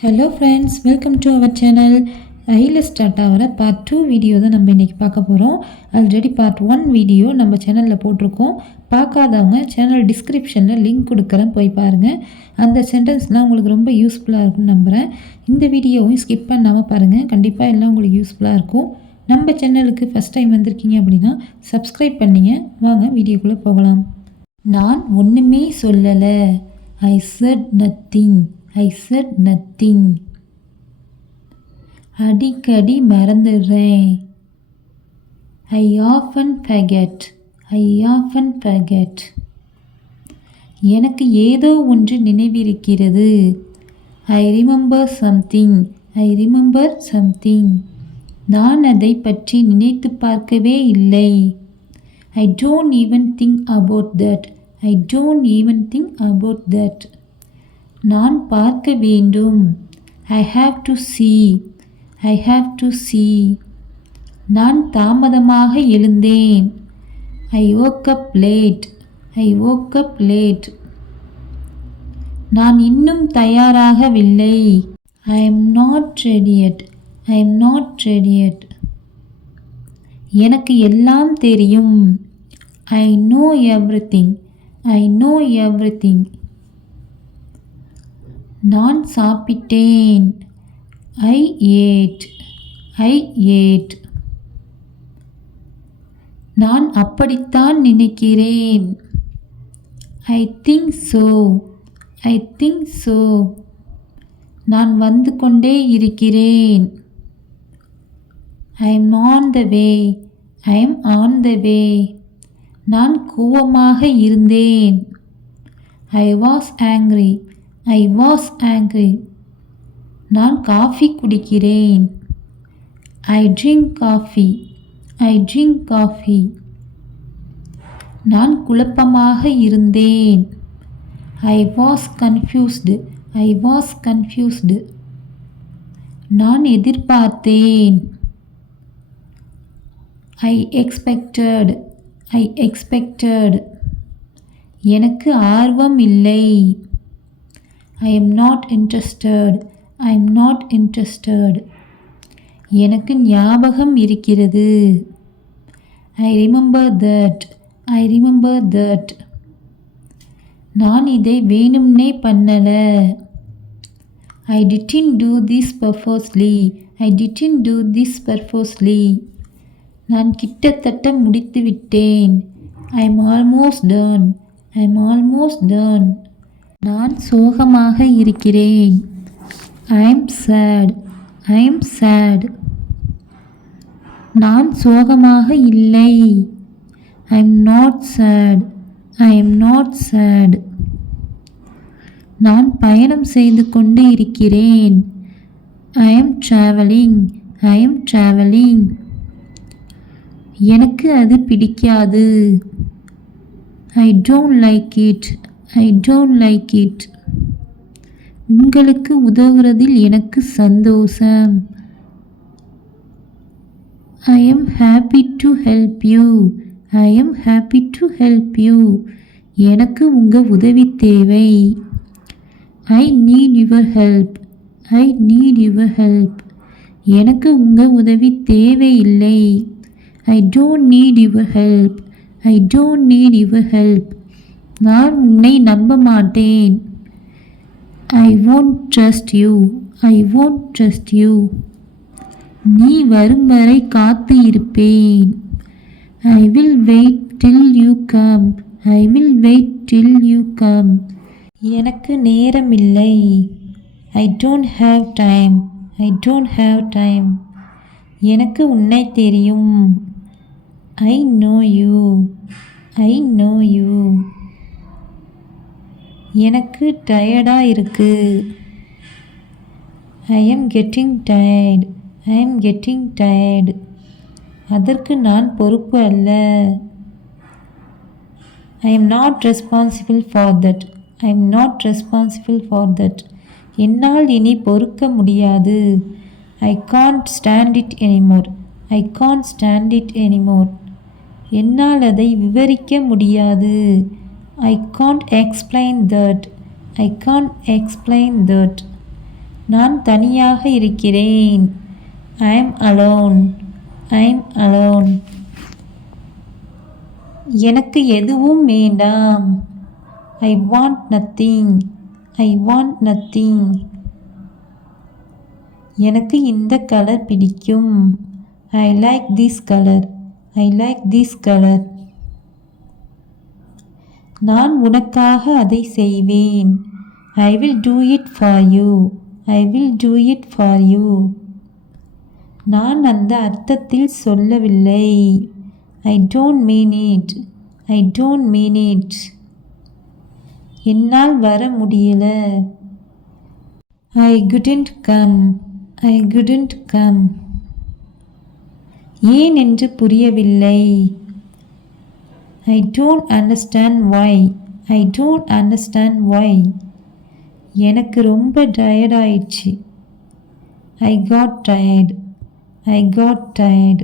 Hello friends, welcome to our channel. ஐயில் start ஆகிற part 2 video தான் நம்ம இன்றைக்கி பார்க்க போகிறோம். ஆல்ரெடி பார்ட் 1 வீடியோ நம்ம சேனலில் போட்டிருக்கோம். பார்க்காதவங்க சேனல் டிஸ்கிரிப்ஷனில் லிங்க் கொடுக்குறேன், போய் பாருங்கள். அந்த சென்டென்ஸ்லாம் உங்களுக்கு ரொம்ப யூஸ்ஃபுல்லாக இருக்கும்னு நம்புகிறேன். இந்த வீடியோவையும் ஸ்கிப் பண்ணாமல் பாருங்கள், கண்டிப்பாக எல்லாம் உங்களுக்கு யூஸ்ஃபுல்லாக இருக்கும். நம்ம சேனலுக்கு ஃபஸ்ட் டைம் வந்திருக்கீங்க அப்படின்னா சப்ஸ்கிரைப் பண்ணிங்க. வாங்க வீடியோக்குள்ளே போகலாம். நான் ஒன்றுமே சொல்லலை. ஐ set nothing. I said nothing. அடிக்கடி மறந்துடுறேன். I often forget. I often forget. எனக்கு ஏதோ ஒன்று நினைவிருக்கிறது. I remember something. I remember something. நான் அதை பற்றி நினைத்து பார்க்கவே இல்லை. I don't even think about that. I don't even think about that. நான் பார்க்க வேண்டும். I have to see. I have to see. நான் தாமதமாக எழுந்தேன். I woke up late. I woke up late. நான் இன்னும் தயாராகவில்லை. I am not ready yet. I am not ready yet. எனக்கு எல்லாம் தெரியும். I know everything. I know everything. நான் சாப்பிட்டேன். I ate. I ate. நான் அப்படித்தான் நினைக்கிறேன். I think so. I think so. நான் வந்து கொண்டே இருக்கிறேன். I am on the way. I am on the way. நான் கோபமாக இருந்தேன். I was angry. I was angry. நான் காஃபி குடிக்கிறேன். I drink coffee. I drink coffee. நான் குழப்பமாக இருந்தேன். I was confused. I was confused. நான் எதிர்பார்த்தேன். I expected. I expected. எனக்கு ஆர்வம் இல்லை. I am not interested. I am not interested. எனக்கு ஞாபகம் இருக்கிறது. I remember that. I remember that. நான் இதை வேணும்னே பண்ணல. I didn't do this purposely. I didn't do this purposely. நான் கிட்டத்தட்ட முடித்து விட்டேன். I am almost done. I am almost done. நான் சோகமாக இருக்கிறேன். I am sad. I am sad. நான் சோகமாக இல்லை. I am not sad. I am not sad. நான் பயணம் செய்து கொண்டு இருக்கிறேன். I am traveling. I am traveling. எனக்கு அது பிடிக்காது. I don't like it. I don't like it. உங்களுக்கு உதவுறதில் எனக்கு சந்தோஷம். I am happy to help you. I am happy to help you. எனக்கு உங்க உதவி தேவை. I need your help. I need your help. எனக்கு உங்க உதவி தேவையில்லை. I don't need your help. I don't need your help. நான் உன்னை நம்ப மாட்டேன். I won't trust you. I won't trust you. நீ வரும் வரை காத்து இருப்பேன். I will wait till you come. I will wait till you come. எனக்கு நேரமில்லை. I don't have time. I don't have time. எனக்கு உன்னை தெரியும். I know you. I know you. எனக்கு டயர்டாக இருக்கு. I am getting tired. I am getting tired. அதற்கு நான் பொறுப்பு அல்ல. I am not responsible for that. I am not responsible for that. என்னால் இனி பொறுக்க முடியாது. I can't stand it anymore. I can't stand it anymore. என்னால் அதை விவரிக்க முடியாது. I can't explain that. I can't explain that. நான் தனியாக இருக்கிறேன். I am alone. I am alone. எனக்கு எதுவும் வேண்டாம். I want nothing. I want nothing. எனக்கு இந்த கலர் பிடிக்கும். I like this color. I like this color. நான் உனக்காக அதை செய்வேன். I will do it for you. I will do it for you. நான் அந்த அர்த்தத்தில் சொல்லவில்லை. I don't mean it. I don't mean it. என்னால் வர முடியல. I couldn't come. I couldn't come. ஏன் என்று புரியவில்லை. I don't understand why. I don't understand why. எனக்கு ரொம்ப டயர்ட் ஆயிடுச்சு. I got tired. I got tired.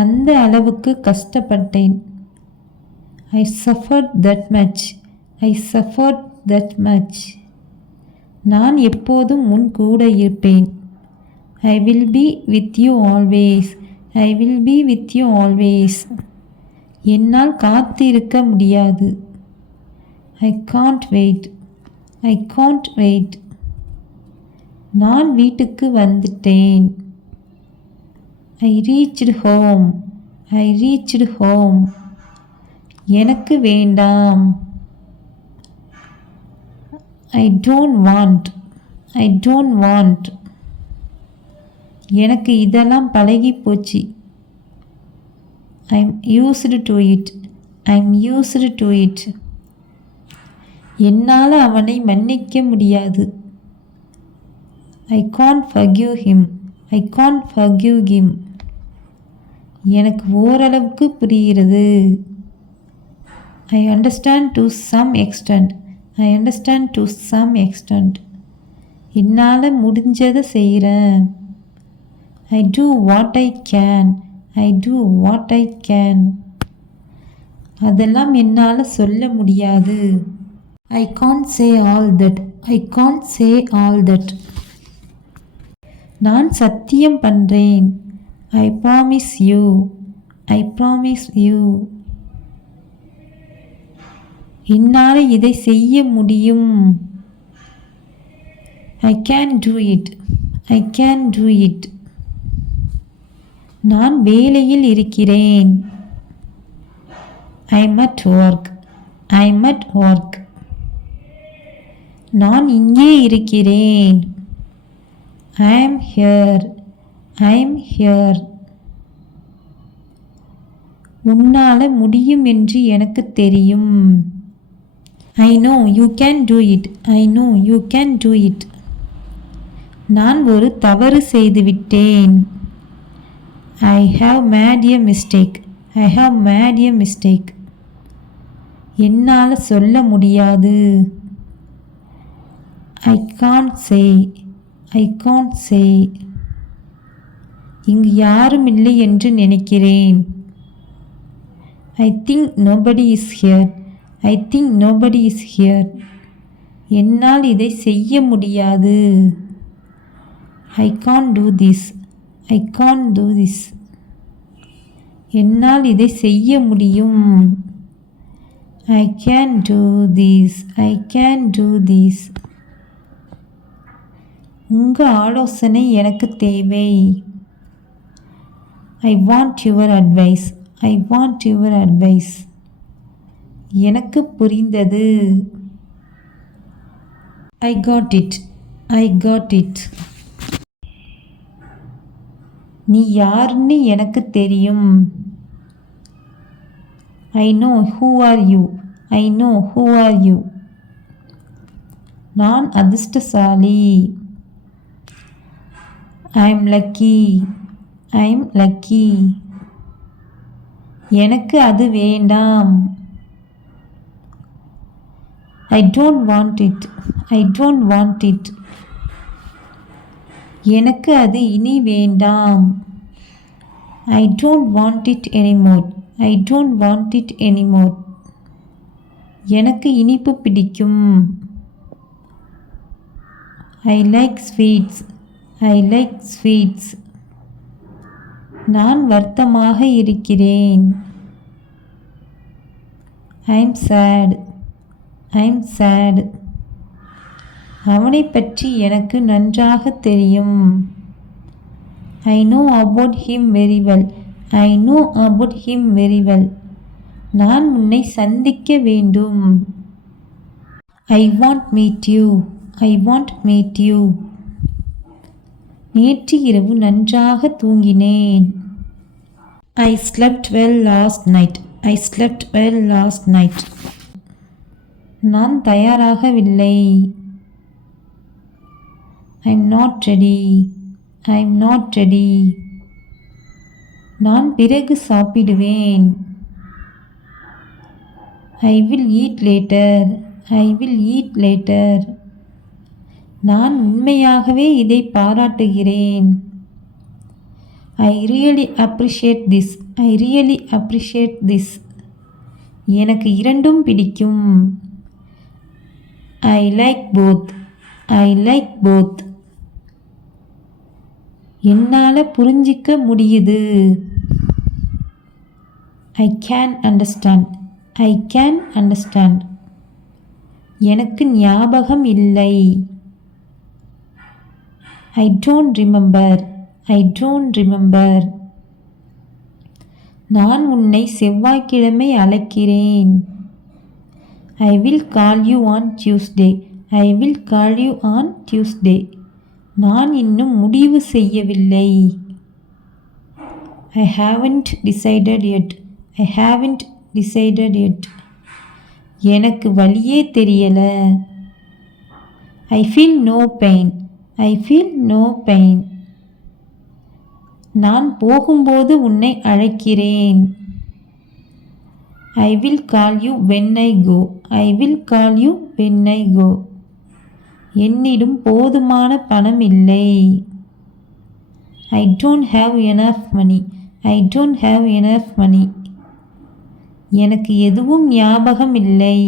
அந்த அளவுக்கு கஷ்டப்பட்டேன். I suffered that much. I suffered that much. நான் எப்போதும் உன் கூட இருப்பேன். I will be with you always. I will be with you always. என்னால் காத்திருக்க முடியாது. I can't wait. I can't wait. நான் வீட்டுக்கு வந்துட்டேன். I reached home. I reached home. எனக்கு வேண்டாம். I don't want. I don't want. எனக்கு இதெல்லாம் பழகி போச்சு. I'm used to it. I'm used to it. என்னால் அவனை மன்னிக்க முடியாது. I can't forgive him. I can't forgive him. எனக்கு ஓரளவுக்கு புரிகிறது. I understand to some extent. I understand to some extent. என்னால் முடிஞ்சதை செய்கிறேன். I do what I can. I do what I can. அதெல்லாம் என்னால் சொல்ல முடியாது. I can't say all that. I can't say all that. நான் சத்தியம் பண்றேன். I promise you. I promise you. என்னால் இதை செய்ய முடியும். I can do it. I can do it. நான் வேலையில் இருக்கிறேன். I'm at work. I'm at work. நான் இங்கே இருக்கிறேன். I am here. I am here. உன்னால் முடியும் என்று எனக்கு தெரியும். I know you can do it. I know you can do it. நான் ஒரு தவறு செய்துவிட்டேன். I have made a mistake. I have made a mistake. என்னால் சொல்ல முடியாது. I can't say. I can't say. இங்கு யாரும் இல்லை என்று நினைக்கிறேன். I think nobody is here. I think nobody is here. என்னால் இதை செய்ய முடியாது. I can't do this. I can't do this. என்னால் இதை செய்ய முடியும். I can do this. I can do this. உங்கள் ஆலோசனை எனக்கு தேவை. I want your advice. I want your advice. எனக்கு புரிந்தது. I got it. I got it. நீ யாருன்னு எனக்கு தெரியும். I know who are you. I know who are you. நான் அதிர்ஷ்டசாலி. I am lucky. I am lucky. எனக்கு அது வேண்டாம். I don't want it. I don't want it. எனக்கு அது இனி வேண்டாம். I don't want it anymore. I don't want it anymore. எனக்கு இனிப்பு பிடிக்கும். I like sweets. I like sweets. நான் வருத்தமாக இருக்கிறேன். I'm sad. I'm sad. அவனை பற்றி எனக்கு நன்றாக தெரியும். I know about him very well. I know about him very well. நான் உன்னை சந்திக்க வேண்டும். I want meet you. I want meet you. நேற்று இரவு நன்றாக தூங்கினேன். I slept well last night. I slept well last night. நான் தயாராகவில்லை. I'm not ready. I'm not ready. நான் பிறகு சாப்பிடுவேன். I will eat later. I will eat later. நான் உண்மையாகவே இதை பாராட்டுகிறேன். I really appreciate this. I really appreciate this. எனக்கு இரண்டும் பிடிக்கும். I like both. I like both. என்னால் புரிஞ்சிக்க முடியுது. I can understand. I can understand. எனக்கு ஞாபகம் இல்லை. I don't remember. I don't remember. நான் உன்னை செவ்வாய்க்கிழமை அழைக்கிறேன். I will call you on Tuesday. I will call you on Tuesday. நான் இன்னும் முடிவு செய்யவில்லை. I haven't decided yet. I haven't decided yet. எனக்கு வலியே தெரியல. I feel no pain. I feel no pain. நான் போகும்போது உன்னை அழைக்கிறேன். I will call you when I go. I will call you when I go. என்னிடம் போதுமான பணம் இல்லை. I don't have enough money. I don't have enough money. எனக்கு எதுவும் ஞாபகம் இல்லை.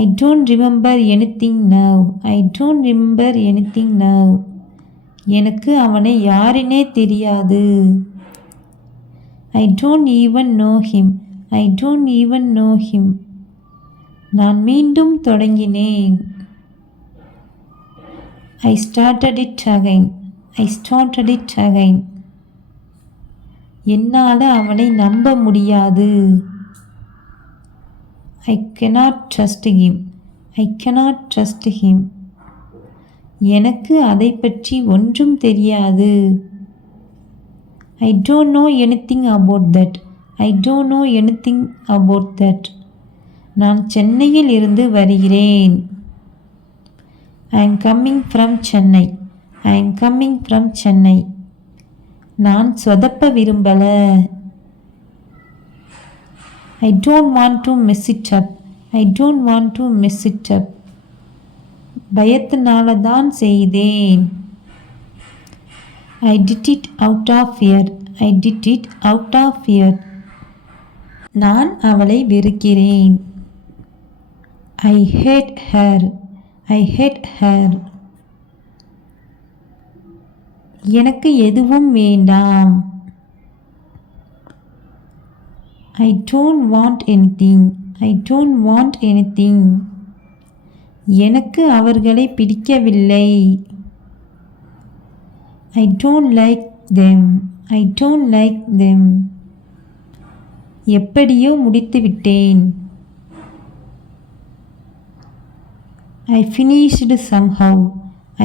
I don't remember anything now. I don't remember anything now. எனக்கு அவனை யாருனே தெரியாது. I don't even know him. I don't even know him. நான் மீண்டும் தொடங்கினேன். I started it again. I started it again. என்னால் அவனை நம்ப முடியாது. I cannot trust him. I cannot trust him. எனக்கு அதை பற்றி ஒன்றும் தெரியாது. I don't know anything about that. I don't know anything about that. நான் சென்னையில் இருந்து வருகிறேன். I am coming from Chennai. I am coming from Chennai. நான் சொதப்ப விரும்பல. I don't want to mess it up. I don't want to mess it up. பயத்தினால தான் செய்தேன். I did it out of fear. I did it out of fear. நான் அவளை வெறுக்கிறேன். I hate her. I hate her. எனக்கு எதுவும் வேண்டாம். I don't want anything. I don't want anything. எனக்கு அவர்களை பிடிக்கவில்லை. I don't like them. I don't like them. எப்படியோ முடித்துவிட்டேன். I finished somehow.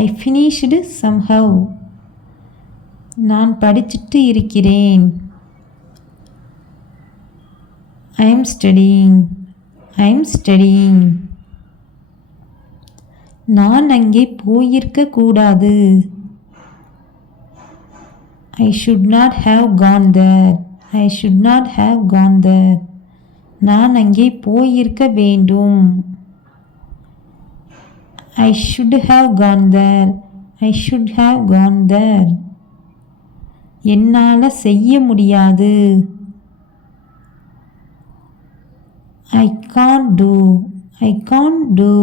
I finished somehow. நான் படிச்சிட்டு இருக்கிறேன். I am studying. I am studying. நான் அங்கே போயிருக்க கூடாது. I should not have gone there. I should not have gone there. நான் அங்கே போயிருக்க வேண்டும். I should have gone there. I should have gone there. என்னால் செய்ய முடியாது. I can't do. I can't do.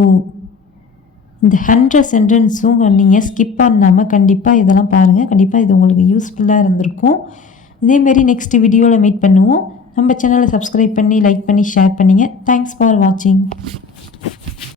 இந்த 100 சென்டென்ஸும் நீங்கள் ஸ்கிப் பண்ணாமல் கண்டிப்பாக இதெல்லாம் பாருங்கள். கண்டிப்பாக இது உங்களுக்கு யூஸ்ஃபுல்லாக இருந்திருக்கும். இதேமாரி நெக்ஸ்ட் வீடியோவில் மீட் பண்ணுவோம். நம்ம சேனலை சப்ஸ்கிரைப் பண்ணி லைக் பண்ணி ஷேர் பண்ணிங்க. தேங்க்ஸ் ஃபார் வாட்சிங்.